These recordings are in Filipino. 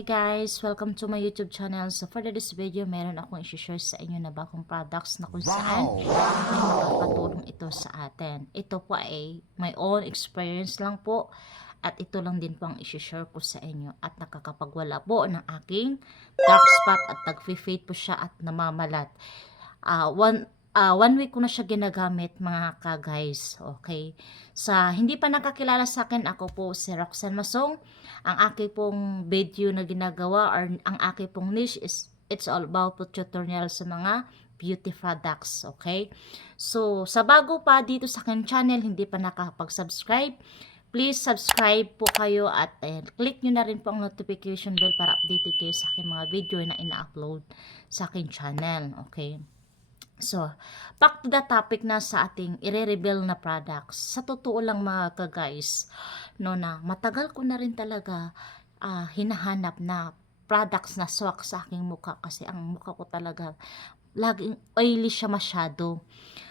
Hi guys! Welcome to my YouTube channel. So for this video, meron akong i-share sa inyo na bagong products na kung saan ay makakatulong ito sa atin. Ito po ay my own experience lang po at ito lang din po ang i-share ko sa inyo at nakakapagwala po ng aking dark spot at nag-fade po siya at namamalat. One week ko na siya ginagamit mga ka-guys. Okay. Sa hindi pa nakakilala sa akin, ako po si Roxanne Masong. Ang aking pong video na ginagawa or ang aking pong niche is it's all about tutorial sa mga beauty products. Okay. So, sa bago pa dito sa akin channel, hindi pa nakapag-subscribe, please subscribe po kayo at click nyo na rin po ang notification bell para updated kayo sa aking mga video na ina-upload sa aking channel. Okay. So, back to the topic na sa ating i-reveal na products. Sa totoo lang mga ka-guys, no, na matagal ko na rin talaga hinahanap na products na swak sa aking mukha kasi ang mukha ko talaga laging oily siya masyado.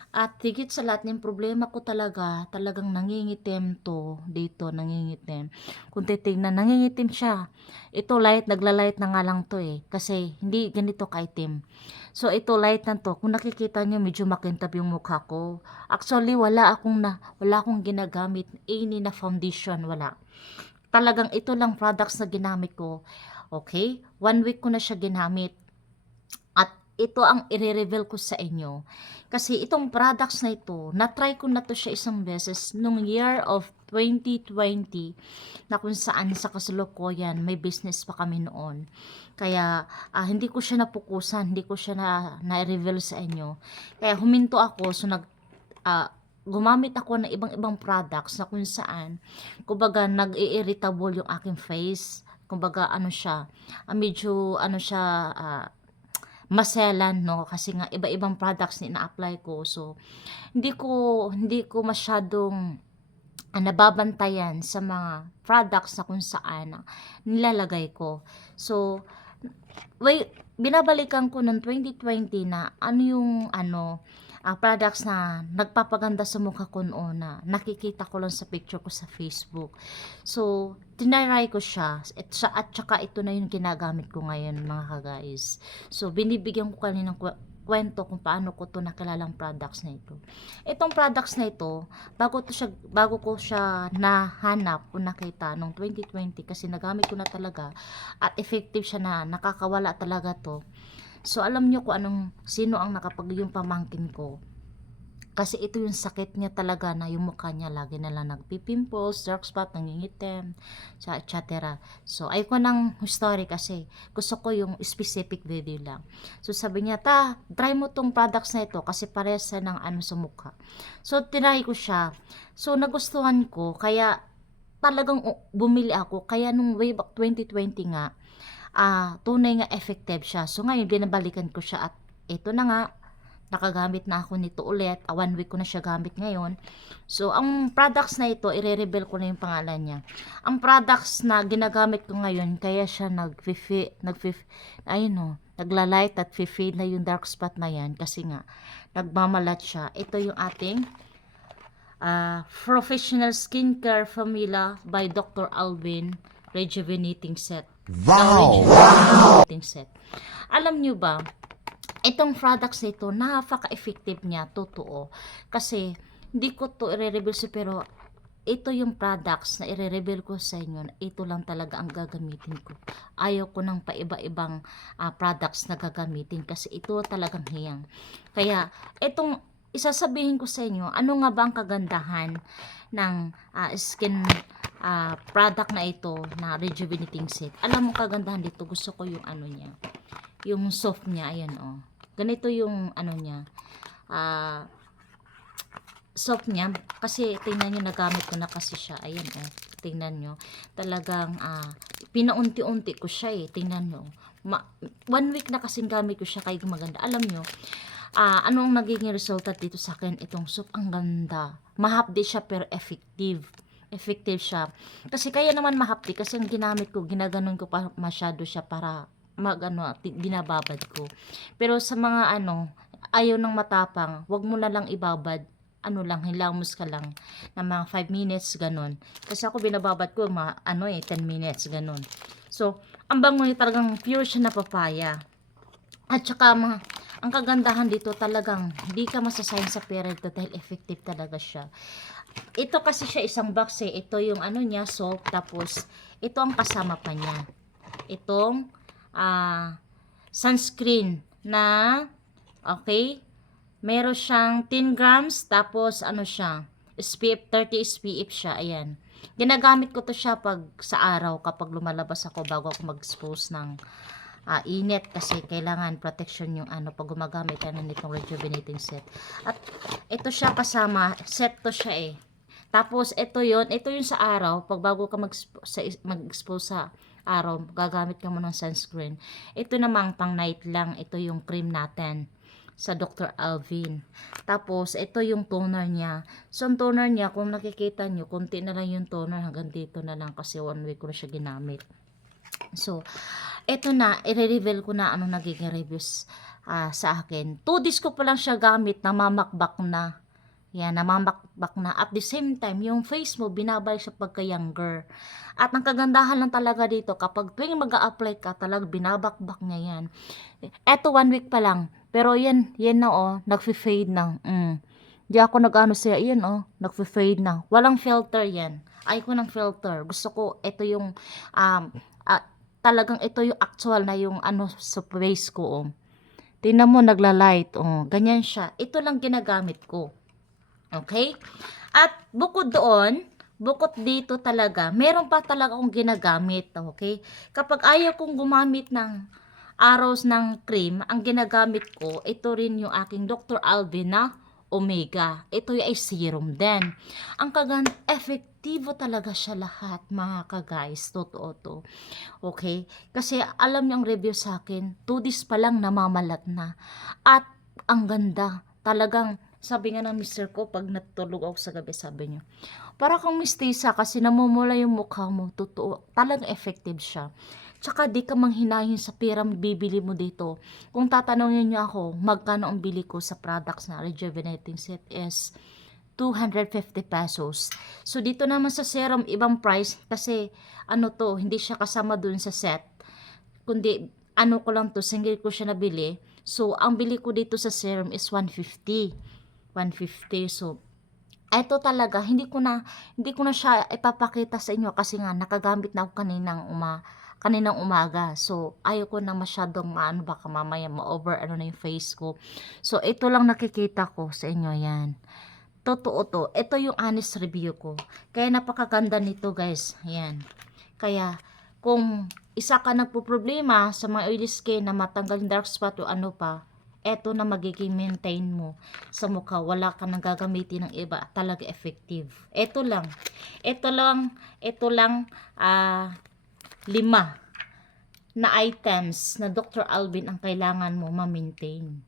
At higit sa lahat ng problema ko talagang nangingitim to dito, nangingitim. Kung titignan, nangingitim siya. Ito light, nagla-light na nga lang to kasi hindi ganito kaitim. So ito light na to, kung nakikita nyo medyo makintab yung mukha ko. Actually wala akong ginagamit any na foundation, wala. Talagang ito lang products na ginamit ko. Okay? 1 week ko na siya ginamit. At ito ang i-reveal ko sa inyo. Kasi itong products na ito, na-try ko na to siya isang beses nung year of 2020 na kung saan sa kasalukuyan may business pa kami noon. Kaya hindi ko siya napukusan, hindi ko siya na-reveal sa inyo. Kaya huminto ako, so gumamit ako ng ibang products na kung saan kumbaga nag-i-irritable yung aking face. Kumbaga medyo maselan, no, kasi nga iba-ibang products na ina-apply ko. So hindi ko masyadong nababantayan sa mga products na kung saan nilalagay ko. So binabalikan ko noong 2020 na ano yung products na nagpapaganda sa mukha ko noon na nakikita ko lang sa picture ko sa Facebook. So, tinaray ko siya at saka ito na yung ginagamit ko ngayon mga ka-guys. So, binibigyan ko kanina ng kwento kung paano ko to nakilalang products na ito. Itong products na ito, bago ko siya nahanap o nakita noong 2020 kasi nagamit ko na talaga at effective siya na nakakawala talaga to. So, alam nyo kung sino ang yung pamangkin ko. Kasi ito yung sakit niya talaga na yung mukha niya lagi na lang nagpipimples, dark spot, nangingitim, etc. So, ayoko ng story kasi gusto ko yung specific video lang. So, sabi niya, try mo tong products na ito kasi parehas ng sa mukha. So, tinry ko siya. So, nagustuhan ko, kaya talagang bumili ako. Kaya nung way back 2020 nga, tunay nga effective siya. So ngayon binabalikan ko siya at ito na nga, nakagamit na ako nito ulit. 1 week ko na siya gamit ngayon. So ang products na ito, i-reveal ko na yung pangalan niya. Ang products na ginagamit ko ngayon, kaya siya nagla-light at fade na yung dark spot na yan kasi nga nagmamalat siya. Ito yung ating Professional Skincare Formula by Dr. Alvin Rejuvenating Set. Wow! Rejuvenating Set. Alam nyo ba, itong products nito, napaka-effective niya, totoo. Kasi, hindi ko to i-reveal pero ito yung products na i-reveal ko sa inyo. Ito lang talaga ang gagamitin ko. Ayaw ko ng paiba-ibang products na gagamitin kasi ito talagang hiyang. Kaya, itong isasabihin ko sa inyo, ano nga ba ang kagandahan ng skin product na ito na rejuvenating set. Alam mo kagandahan dito, gusto ko yung niya, yung soft niya, ayan ganito yung niya, soft niya, kasi tingnan nyo, nagamit ko na kasi siya, ayan tingnan nyo, talagang pinaunti-unti ko siya tingnan nyo, 1 week na kasing gamit ko siya, kaya maganda. Alam nyo, anong nagiging resulta dito sa akin? Itong soap, ang ganda, mahapdi siya pero effective siya. Kasi kaya naman mahapdi kasi ang ginamit ko, ginaganon ko pa masyado siya para binababad ko. Pero sa mga ayaw ng matapang, wag mo na lang ibabad. Hilamos ka lang ng mga 5 minutes, ganon. Kasi ako binababad ko 10 minutes, ganon. So, Ang bango niya talagang pure siya na papaya. At saka ang kagandahan dito talagang hindi ka masasayang sa pera dito dahil effective talaga siya. Ito kasi siya isang box eh. Ito yung ano niya, soap. Tapos, ito ang kasama pa niya. Itong sunscreen na, okay, meron siyang 10 grams. Tapos, ano siya, SPF 30 SPF siya. Ayan. Ginagamit ko to siya pag sa araw kapag lumalabas ako bago ako mag-expose ng init kasi kailangan protection yung ano pag gumagamit ka na nitong rejuvenating set. At ito siya kasama, set to siya eh. Tapos ito yung sa araw, pag bago ka mag-expose sa araw, gagamit ka mo ng sunscreen. Ito namang pang night lang, ito yung cream natin sa Dr. Alvin. Tapos, ito yung toner niya. So, ang toner niya, kung nakikita nyo, konti na lang yung toner, hanggang dito na lang kasi 1 week ko na siya ginamit. So, eto na, i-reveal ko na ano nagiging reviews sa akin. 2 days ko pa lang siya gamit, namamakbak na. Yan, namamakbak na. At the same time, yung face mo, binabalik siya pagka-younger. At ang kagandahan lang talaga dito, kapag tuwing mag-a-apply ka, talagang binabakbak niya yan. Eto 1 week pa lang. Pero yan na nagfi-fade na. Di ako nag-ano siya, yan nagfi-fade na. Walang filter yan. Ay ko ng filter. Gusto ko, ito yung, talagang ito yung actual na yung ano sa face ko. Tingnan mo, nagla-light. Ganyan siya. Ito lang ginagamit ko. Okay? At bukod doon, bukod dito talaga, meron pa talaga akong ginagamit. Okay? Kapag ayaw kong gumamit ng araws ng cream, ang ginagamit ko, ito rin yung aking Dr. Alvin na Omega. Ito ay serum din. Ang efektibo talaga siya lahat, mga ka-guys. Totoo to. Okay? Kasi alam niyo ang review sa akin, 2 days pa lang namamalat na. At ang ganda. Talagang, sabi nga ng mister ko, pag natulog ako sa gabi, sabi niya, para kang mistisa kasi namumula yung mukha mo. Totoo. Talagang effective siya. Tsaka di ka manghinahin sa pera bibili mo dito. Kung tatanungin niyo ako, magkano ang bili ko sa products na rejuvenating set is 250 pesos. So dito naman sa serum, ibang price kasi ano to, hindi siya kasama dun sa set. Kundi ano ko lang to, single ko siya nabili. So ang bili ko dito sa serum is 150. 150. So ito talaga, hindi ko na siya ipapakita sa inyo kasi nga nakagamit na ako kaninang umaga. So, ayaw ko na masyadong baka mamaya ma-over na yung face ko. So, ito lang nakikita ko sa inyo yan. Totoo to. Ito yung honest review ko. Kaya napakaganda nito guys. Yan. Kaya, kung isa ka nagpo-problema sa mga oily skin na matanggal yung dark spot o ano pa, eto na magiging maintain mo sa mukha. Wala ka nang gagamitin ng iba. Talaga effective. Ito lang, 5 na items na Dr. Alvin ang kailangan mo ma-maintain.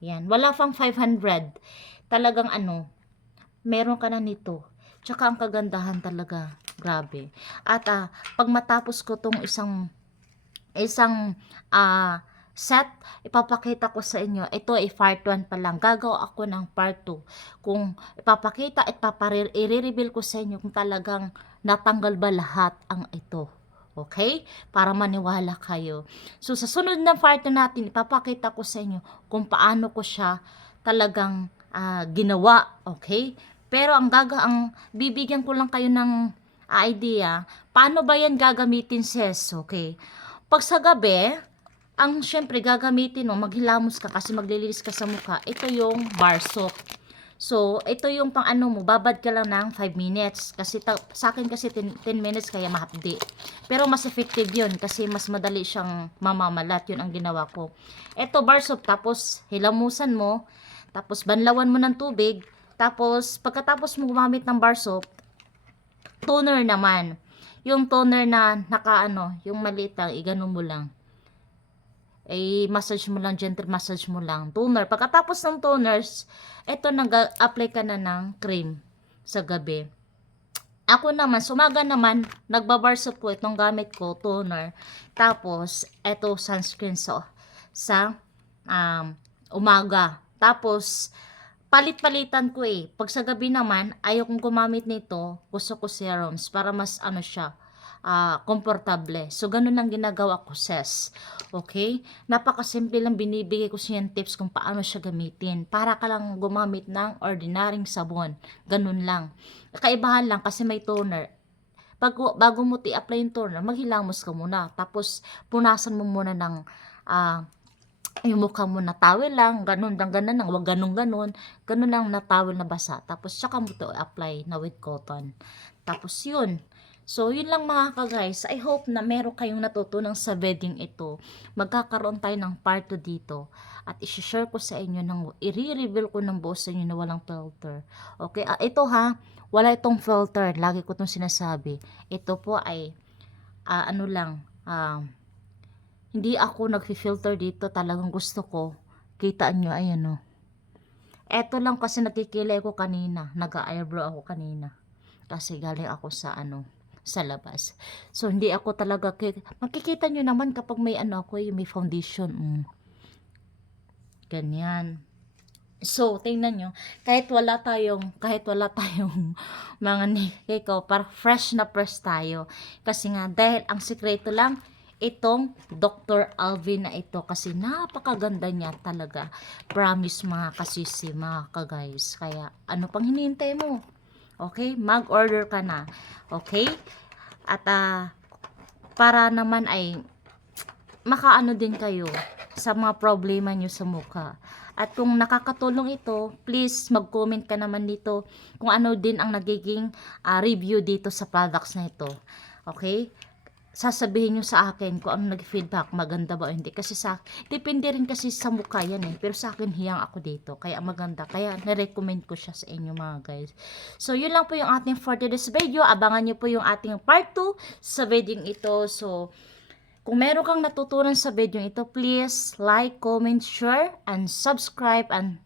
Yan. Wala pang 500. Talagang meron ka na nito. Tsaka ang kagandahan talaga. Grabe. At pag matapos ko tong isang set, ipapakita ko sa inyo. Ito ay part 1 pa lang. Gagawa ako ng part 2. Kung ipapakita at i-reveal ko sa inyo kung talagang natanggal ba lahat ang ito. Okay? Para maniwala kayo. So, sa sunod na part na natin, ipapakita ko sa inyo kung paano ko siya talagang ginawa. Okay? Pero ang bibigyan ko lang kayo ng idea, paano ba yan gagamitin, sis? Okay? Pag sa gabi, ang syempre gagamitin mo, maghilamos ka kasi maglilinis ka sa mukha, ito yung bar soap. So, ito yung pang mo, babad ka lang ng 5 minutes. Kasi sa akin kasi 10 minutes kaya mahapdi. Pero mas effective yun kasi mas madali siyang mamamalat. Yun ang ginawa ko. Ito bar soap, tapos hilamusan mo, tapos banlawan mo ng tubig, tapos pagkatapos mo gumamit ng bar soap, toner naman. Yung toner na yung maliit lang, iganon mo lang. Massage mo lang, gentle massage mo lang. Toner. Pagkatapos ng toners, eto nag-apply ka na ng cream sa gabi. Ako naman, sumaga naman, nagbabar soap ko, itong gamit ko, toner. Tapos, eto sunscreen sa umaga. Tapos, palit-palitan ko Pag sa gabi naman, ayaw kong gumamit nito, gusto ko serums para mas siya, komportable. So, ganun lang ginagawa ko, sis. Okay? Napakasimple lang binibigay ko siya yung tips kung paano siya gamitin. Para ka lang gumamit ng ordinaryong sabon. Ganun lang. Kaibahan lang kasi may toner. Bago mo i-apply yung toner, maghilamos ka muna. Tapos, punasan mo muna ng yung mukha mo na towel lang, ganun lang, wag ganun lang na towel na basa. Tapos, tsaka mo to apply na with cotton. Tapos, yun. So, yun lang mga ka-guys. I hope na meron kayong natutunan sa bedding ito. Magkakaroon tayo ng part 2 dito. At isi-share ko sa inyo, i-reveal ko ng buo sa inyo na walang filter. Okay? Ito ha, wala itong filter. Lagi ko itong sinasabi. Ito po ay, ano lang, hindi ako nag-filter dito. Talagang gusto ko. Kitaan nyo, ayan o. Eto lang kasi nagkikilay ko kanina. Nag-eyebrow ako kanina. Kasi galing ako sa sa labas. So, hindi ako talaga, makikita nyo naman kapag may ako, may foundation. Ganyan. So, tingnan nyo, kahit wala tayong mga ko, para fresh na fresh tayo. Kasi nga, dahil ang sikreto lang, itong Dr. Alvin na ito, kasi napakaganda niya talaga. Promise mga kasisi, mga ka-guys. Kaya, ano pang hinihintay mo? Okay? Mag-order ka na. Okay? At, para naman ay, makaano din kayo sa mga problema nyo sa mukha. At kung nakakatulong ito, please mag-comment ka naman dito kung ano din ang nagiging review dito sa products na ito. Okay? Sasabihin nyo sa akin kung ano nag-feedback, maganda ba o hindi. Kasi depende rin kasi sa mukha yan Pero sa akin, hiyang ako dito. Kaya maganda. Kaya na-recommend ko siya sa inyo mga guys. So, yun lang po yung ating for today's video. Abangan nyo po yung ating part 2 sa video ito. So, kung meron kang natutunan sa video ito, please like, comment, share, and subscribe, and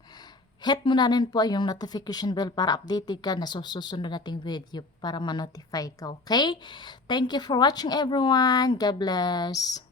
hit mo na rin po yung notification bell para updated ka na susunod nating video para ma-notify ka, okay? Thank you for watching everyone. God bless.